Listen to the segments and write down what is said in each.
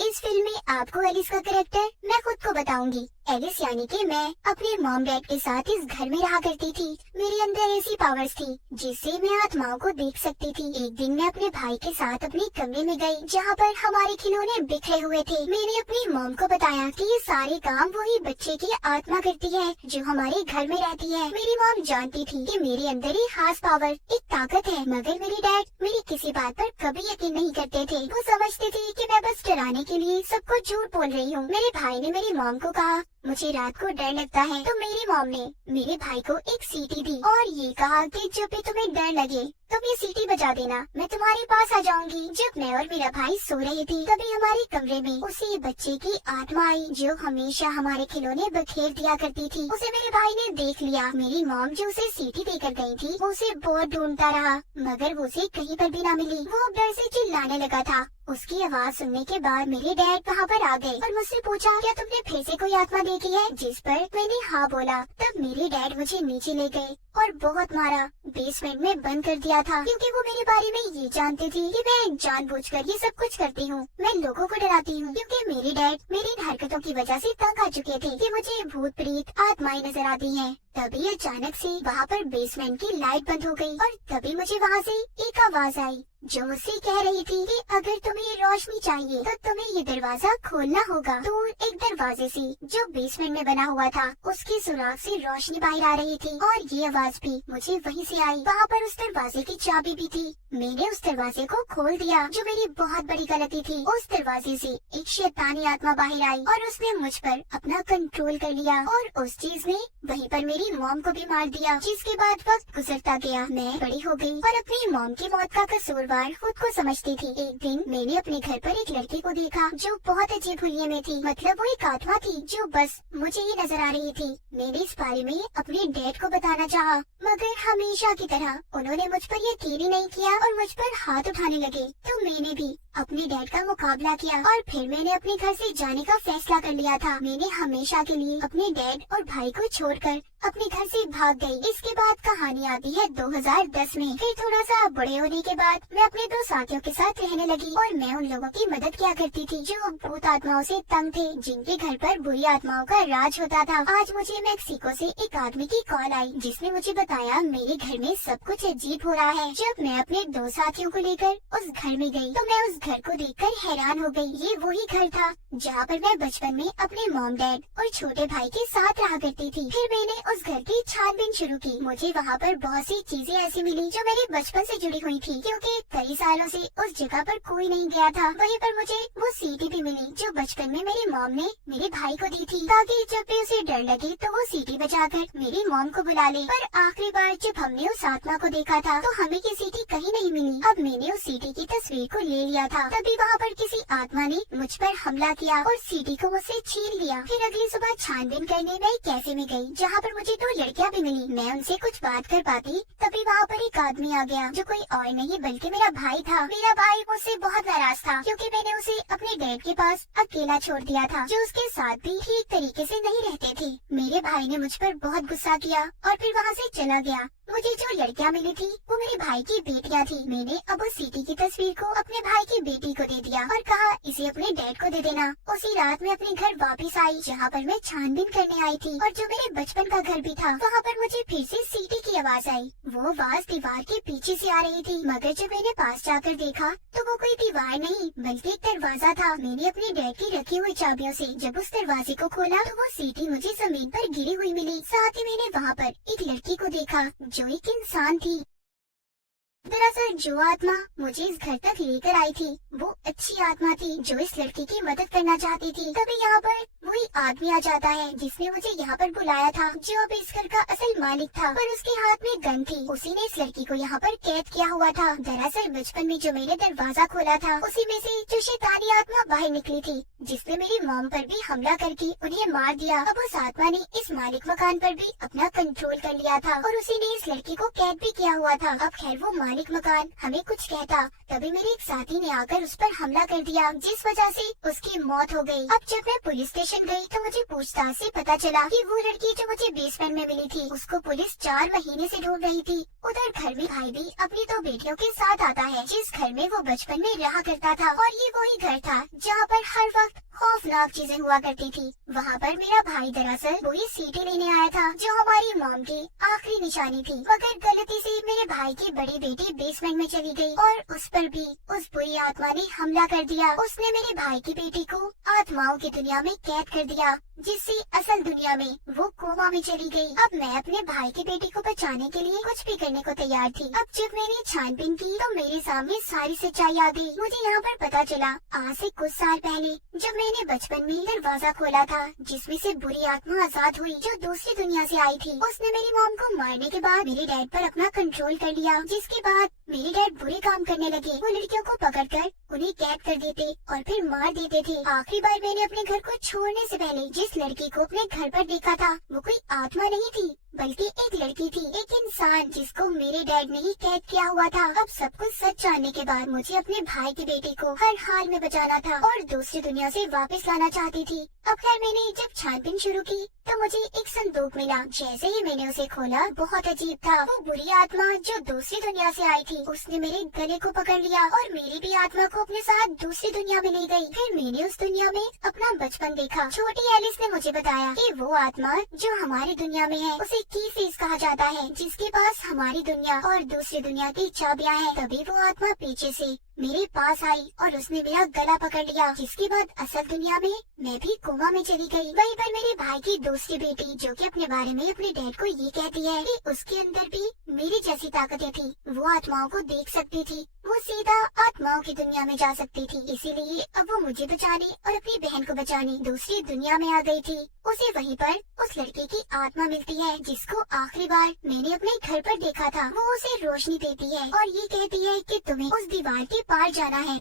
इस फिल्म में आपको एलिस का कैरेक्टर मैं खुद को बताऊंगी। एलिस यानी कि मैं अपने मॉम डैड के साथ इस घर में रहा करती थी। मेरे अंदर ऐसी पावर्स थी जिससे मैं आत्माओं को देख सकती थी। एक दिन मैं अपने भाई के साथ अपने कमरे में गई जहाँ पर हमारे खिलौने बिखरे हुए थे। मैंने अपनी मॉम को बताया कि ये सारे काम वही बच्चे की आत्मा करती है जो हमारे घर में रहती है। मेरी मॉम जानती थी कि मेरे अंदर एक खास पावर, एक ताकत है, मगर मेरे डैड मेरी किसी बात पर कभी यकीन नहीं करते थे। वो समझते थे कि मैं बस डराने के लिए सबको झूठ बोल रही हूँ। मेरे भाई ने मेरी मॉम को कहा मुझे रात को डर लगता है, तो मेरी मॉम ने मेरे भाई को एक सीटी दी और ये कहा कि जब भी तुम्हें डर लगे तुम ये सीटी बजा देना, मैं तुम्हारे पास आ जाऊंगी। जब मैं और मेरा भाई सो रहे थे तभी हमारे कमरे में उसी बच्चे की आत्मा आई जो हमेशा हमारे खिलौने बखेर दिया करती थी। उसे मेरे भाई ने देख लिया। मेरी मॉम जो उसे सीटी देकर गई थी वो उसे बहुत ढूंढता रहा मगर वो उसे कहीं पर भी न मिली। वो डर से चिल्लाने लगा था। उसकी आवाज सुनने के बाद मेरे डैड वहाँ पर आ गए और मुझसे पूछा क्या तुमने फिर से कोई आत्मा देखी है, जिस पर मैंने हाँ बोला। तब मेरे डैड मुझे नीचे ले गए और बहुत मारा, बेसमेंट में बंद कर दिया था क्योंकि वो मेरे बारे में ये जानते थे कि मैं जानबूझकर ये सब कुछ करती हूँ। मैं लोगों को डराती हूँ क्योंकि मेरे डैड मेरी इन हरकतों की वजह से तंग आ चुके थे कि मुझे भूत प्रेत आत्माएं नजर आती हैं। तभी अचानक से वहाँ पर बेसमेंट की लाइट बंद हो गई और तभी मुझे वहाँ से एक आवाज आई जो मुझसे कह रही थी कि अगर तुम्हें रोशनी चाहिए तो तुम्हें ये दरवाजा खोलना होगा। दूर एक दरवाजे से जो बेसमेंट में बना हुआ था उसके सुराग से रोशनी बाहर आ रही थी और ये आवाज भी मुझे वहीं से आई। वहाँ पर उस दरवाजे की चाबी भी थी। मैंने उस दरवाजे को खोल दिया जो मेरी बहुत बड़ी गलती थी। उस दरवाजे से एक शैतानी आत्मा बाहर आई और उसने मुझ पर अपना कंट्रोल कर लिया और उस चीज ने वहीं पर मेरी मॉम को भी मार दिया। जिसके बाद वक्त गुजरता गया, मैं बड़ी हो गई और अपनी मॉम की मौत का कसूरवार खुद को समझती थी। एक दिन मैंने अपने घर पर एक लड़की को देखा जो बहुत अजीब हुलिये में थी। मतलब वो एक आत्मा थी जो बस मुझे ही नजर आ रही थी। मैंने इस बारे में अपने डैड को बताना चाहा मगर हमेशा की तरह उन्होंने मुझ पर यकीन ही नहीं किया और मुझ पर हाथ उठाने लगे। तो मैंने भी अपने डैड का मुकाबला किया और फिर मैंने अपने घर से जाने का फैसला कर लिया था। मैंने हमेशा के लिए अपने डैड और भाई को छोड़कर अपने घर से भाग गई। इसके बाद कहानी आती है 2010 में। फिर थोड़ा सा बड़े होने के बाद मैं अपने दो साथियों के साथ रहने लगी और मैं उन लोगों की मदद किया करती थी जो भूत आत्माओं से तंग थे, जिनके घर पर बुरी आत्माओं का राज होता था। आज मुझे मैक्सिको से एक आदमी की कॉल आई जिसने मुझे बताया मेरे घर में सब कुछ अजीब हो रहा है। जब मैं अपने दो साथियों को लेकर उस घर में गई तो मैं उस घर को देखकर हैरान हो गई। ये वही घर था जहाँ पर मैं बचपन में अपने मॉम डैड और छोटे भाई के साथ रहा करती थी। फिर मैंने उस घर की छानबीन शुरू की। मुझे वहाँ पर बहुत सी चीजें ऐसी मिली जो मेरे बचपन से जुड़ी हुई थी क्योंकि कई सालों से उस जगह पर कोई नहीं गया था। वहीं पर मुझे वो सीटी भी मिली जो बचपन में मेरी मॉम ने मेरे भाई को दी थी ताकि जब भी उसे डर लगे तो वो सीटी बजाकर मेरी मॉम को बुला ले। पर आखिरी बार जब हमने उस आत्मा को देखा था तो हमें ये सीटी कहीं नहीं मिली। अब मैंने उस सीटी की तस्वीर को ले लिया था। तभी वहाँ पर किसी आत्मा ने मुझ पर हमला किया और सीटी को मुझसे छीन लिया। फिर अगली सुबह छानबीन करने मैं एक कैफे में गई जहाँ पर मुझे दो लड़कियाँ भी मिली। मैं उनसे कुछ बात कर पाती तभी वहाँ पर एक आदमी आ गया जो कोई और नहीं बल्कि मेरा भाई था। मेरा भाई मुझसे बहुत नाराज था क्योंकि मैंने उसे अपने डैड के पास अकेला छोड़ दिया था जो उसके साथ भी ठीक तरीके से नहीं रहते थे। मेरे भाई ने मुझ पर बहुत गुस्सा किया और फिर वहाँ से चला गया। मुझे जो लड़कियाँ मिली थी वो मेरे भाई की बेटियाँ थी। मैंने अब उस सीटी की तस्वीर को अपने भाई की बेटी को दे दिया और कहा इसे अपने डैड को दे देना। उसी रात में अपने घर वापस आई जहाँ पर मैं छानबीन करने आई थी और जो मेरे बचपन का घर भी था वहाँ पर मुझे फिर से सीटी की आवाज आई। वो आवाज दीवार के पीछे से आ रही थी मगर जब मैंने पास जाकर देखा तो वो कोई दीवार नहीं बल्कि एक दरवाजा था। मैंने अपने डैड की रखी हुई चाबियों से जब उस दरवाजे को खोला तो वो सीटी मुझे जमीन पर गिरी हुई मिली। साथ ही मैंने वहाँ पर एक लड़की को देखा जो एक इंसान थी। दरअसल जो आत्मा मुझे इस घर तक लेकर आई थी वो अच्छी आत्मा थी जो इस लड़की की मदद करना चाहती थी। तभी यहाँ पर वही आदमी आ जाता है जिसने मुझे यहाँ पर बुलाया था जो अब इस घर का असल मालिक था, पर उसके हाथ में गन थी। उसी ने इस लड़की को यहाँ पर कैद किया हुआ था। दरअसल बचपन में जो मैंने दरवाजा खोला था उसी में से जो शैतानी आत्मा बाहर निकली थी जिसने मेरी मॉम पर भी हमला करके उन्हें मार दिया। अब उस आत्मा ने इस मालिक मकान पर भी अपना कंट्रोल कर लिया था और उसी ने इस लड़की को कैद भी किया हुआ था। अब खैर वो मालिक मकान हमें कुछ कहता, तभी मेरे एक साथी ने आकर उस पर हमला कर दिया, जिस वजह से उसकी मौत हो गई। अब जब मैं पुलिस स्टेशन गई तो मुझे पूछताछ से पता चला कि वो लड़की जो मुझे बेसमेंट में मिली थी, उसको पुलिस 4 महीने से ढूंढ रही थी। उधर घर में भाई भी अपनी 2 बेटियों के साथ आता है, जिस घर में वो बचपन में रहा करता था, और ये वही घर था जहाँ पर हर वक्त खौफनाक चीजें हुआ करती थी। वहाँ पर मेरा भाई दरअसल वही सीटी लेने आया था जो हमारी मॉम की आखिरी निशानी थी, मगर गलती से मेरे भाई की बड़ी बेटी बेसमेंट में चली गई और उस पर भी उस बुरी आत्मा ने हमला कर दिया। उसने मेरे भाई की बेटी को आत्माओं की दुनिया में कैद कर दिया, जिससे असल दुनिया में वो कोमा में चली गई। अब मैं अपने भाई की बेटी को बचाने के लिए कुछ भी करने को तैयार थी। अब जब मैंने छानबीन की तो मेरे सामने सारी सच्चाई आ गई। मुझे यहाँ पर पता चला आज से कुछ साल पहले जब मैंने बचपन में दरवाजा खोला था, जिसमें से बुरी आत्मा आजाद हुई जो दूसरी दुनिया से आई थी। उसने मेरी मॉम को मारने के बाद मेरे डैड पर अपना कंट्रोल कर लिया, जिसके बाद मेरे डैड बुरे काम करने लगे। वो लड़कियों को पकड़कर उन्हें कैद कर देते और फिर मार देते थे। आखिरी बार मैंने अपने घर को छोड़ने से पहले जिस लड़की को अपने घर पर देखा था, वो कोई आत्मा नहीं थी बल्कि एक लड़की थी, एक इंसान जिसको मेरे डैड ने ही कैद किया हुआ था। अब सब कुछ सच जानने के बाद मुझे अपने भाई की बेटी को हर हाल में बचाना था और दूसरी दुनिया से वापस लाना चाहती थी। अब खैर मैंने जब छानबीन शुरू की तो मुझे एक संदूक मिला। जैसे ही मैंने उसे खोला, बहुत अजीब था। वो बुरी आत्मा जो दूसरी दुनिया से आई थी, उसने मेरे गले को पकड़ लिया और मेरी भी आत्मा को अपने साथ दूसरी दुनिया में ले गई। फिर मैंने उस दुनिया में अपना बचपन देखा। छोटी एलिस ने मुझे बताया कि वो आत्मा जो हमारी दुनिया में है उसे की फेस कहा जाता है, जिसके पास हमारी दुनिया और दूसरी दुनिया की चाबियां हैं। तभी वो आत्मा पीछे से मेरे पास आई और उसने मेरा गला पकड़ लिया, जिसके बाद असल दुनिया में मैं भी कोमा में चली गई। वहीं पर मेरे भाई की दूसरी बेटी जो कि अपने बारे में अपने डैड को ये कहती है कि उसके अंदर भी मेरी जैसी ताकतें थी, वो आत्माओं को देख सकती थी, वो सीधा आत्माओं की दुनिया में जा सकती थी। इसीलिए अब वो मुझे बचाने और अपनी बहन को बचाने दूसरी दुनिया में आ गई थी। उसे वहीं पर उस लड़के की आत्मा मिलती है जिसको आखिरी बार मैंने अपने घर पर देखा था। वो उसे रोशनी देती है और ये कहती है कि तुम्हें उस दीवार के पार जाना है।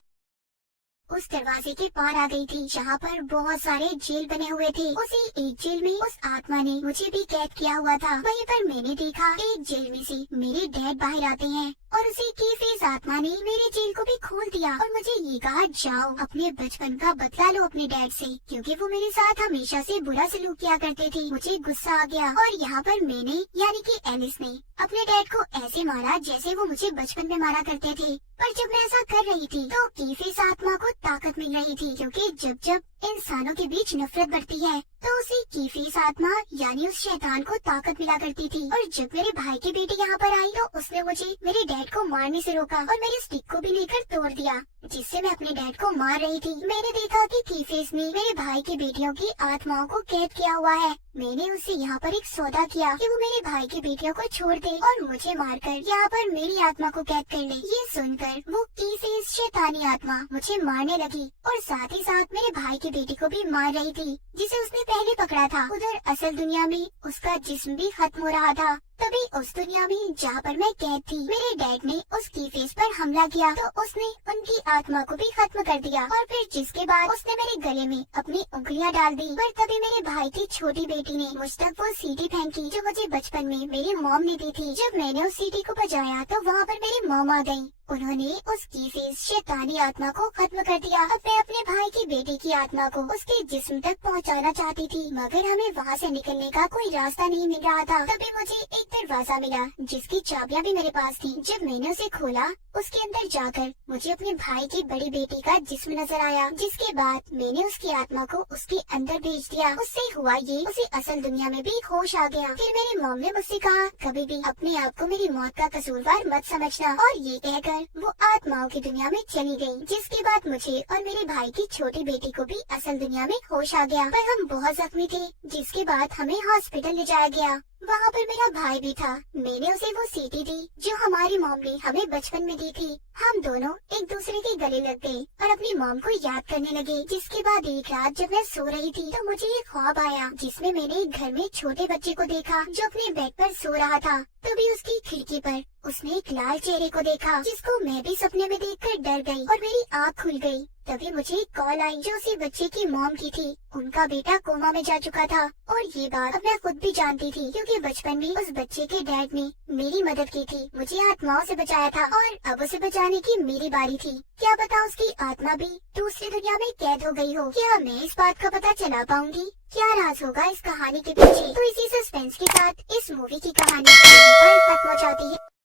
उस दरवाजे के पार आ गई थी जहाँ पर बहुत सारे जेल बने हुए थे। उसी एक जेल में उस आत्मा ने मुझे भी कैद किया हुआ था। वहीं पर मैंने देखा एक जेल में से मेरे डैड बाहर आते हैं और उसी की फेस आत्मा ने मेरे जेल को भी खोल दिया और मुझे ये कहा, जाओ अपने बचपन का बदला लो अपने डैड से, क्योंकि वो मेरे साथ हमेशा से बुरा सलूक किया करते थे। मुझे गुस्सा आ गया और यहाँ पर मैंने यानी कि एलिस ने अपने डैड को ऐसे मारा जैसे वो मुझे बचपन में मारा करते थे। पर जब मैं ऐसा कर रही थी तो की फेस आत्मा को ताकत मिल रही थी, क्योंकि जब जब इंसानों के बीच नफरत बढ़ती है तो उसी की फेस आत्मा यानी उस शैतान को ताकत मिला करती थी। और जब मेरे भाई की बेटी यहाँ पर आई तो उसने मुझे मेरे डैड को मारने से रोका और मेरे स्टिक को भी लेकर तोड़ दिया, जिससे मैं अपने डैड को मार रही थी। मैंने देखा कि कीफेस ने मेरे भाई की बेटियों की आत्माओं को कैद किया हुआ है। मैंने उससे यहाँ पर एक सौदा किया कि वो मेरे भाई की बेटियों को छोड़ दे और मुझे मारकर यहाँ पर मेरी आत्मा को कैद कर ले। ये सुनकर वो कीफेस शैतानी आत्मा मुझे मारने लगी और साथ ही साथ मेरे भाई की बेटी को भी मार रही थी, जिसे उसने पहले पकड़ा था। उधर असल दुनिया में उसका जिस्म भी खत्म हो रहा था। तभी उस दुनिया में जहाँ पर मैं कैद थी, मेरे डैड ने उस की फेस पर हमला किया तो उसने उनकी आत्मा को भी खत्म कर दिया और फिर जिसके बाद उसने मेरे गले में अपनी उंगलियां डाल दी। पर तभी मेरे भाई की छोटी बेटी ने मुझ तक वो सीटी फेंकी जो मुझे बचपन में मेरी मॉम ने दी थी। जब मैंने उस सीटी को बजाया तो वहाँ पर मेरी मॉम आ गई। उन्होंने उस की फेस शैतानी आत्मा को खत्म कर दिया। अब मैं अपने भाई की बेटी की आत्मा को उसके जिस्म तक पहुंचाना चाहती थी, मगर हमें वहाँ से निकलने का कोई रास्ता नहीं मिल रहा था। तभी मुझे एक दरवाजा मिला जिसकी चाबियां भी मेरे पास थी। जब मैंने उसे खोला, उसके अंदर जाकर मुझे अपने भाई की बड़ी बेटी का जिस्म नजर आया, जिसके बाद मैंने उसकी आत्मा को उसके अंदर भेज दिया। उससे हुआ ये, उसे असल दुनिया में भी होश आ गया। फिर मेरी मॉम ने मुझसे कहा, कभी भी अपने आप को मेरी मौत का कसूरवार मत समझना, और ये कहकर वो आत्माओं की दुनिया में चली गई। जिसके बाद मुझे और मेरे भाई की छोटी बेटी को भी असल दुनिया में होश आ गया, पर हम बहुत जख्मी थे। जिसके बाद हमें हॉस्पिटल ले जाया गया। वहाँ पर मेरा भाई भी था। मैंने उसे वो सीटी दी जो हमारी मॉम ने हमें बचपन में दी थी। हम दोनों एक दूसरे के गले लग गए और अपनी मॉम को याद करने लगे। जिसके बाद एक रात जब मैं सो रही थी तो मुझे एक ख्वाब आया, जिसमें मैंने एक घर में छोटे बच्चे को देखा जो अपने बेड पर सो रहा था। तभी उसकी खिड़की पर उसने एक लाल चेहरे को देखा, जिसको मैं भी सपने में देखकर डर गई और मेरी आँख खुल गई। तभी मुझे एक कॉल आई जो उसी बच्चे की मॉम की थी। उनका बेटा कोमा में जा चुका था और ये बात अब मैं खुद भी जानती थी, क्योंकि बचपन में उस बच्चे के डैड ने मेरी मदद की थी, मुझे आत्माओं से बचाया था और अब उसे बचाने की मेरी बारी थी। क्या पता उसकी आत्मा भी दूसरी दुनिया में कैद हो गई हो। क्या मैं इस बात का पता चला पाऊंगी? क्या राज होगा इस कहानी के पीछे? तो इसी सस्पेंस के साथ इस मूवी की कहानी खत्म हो जाती है।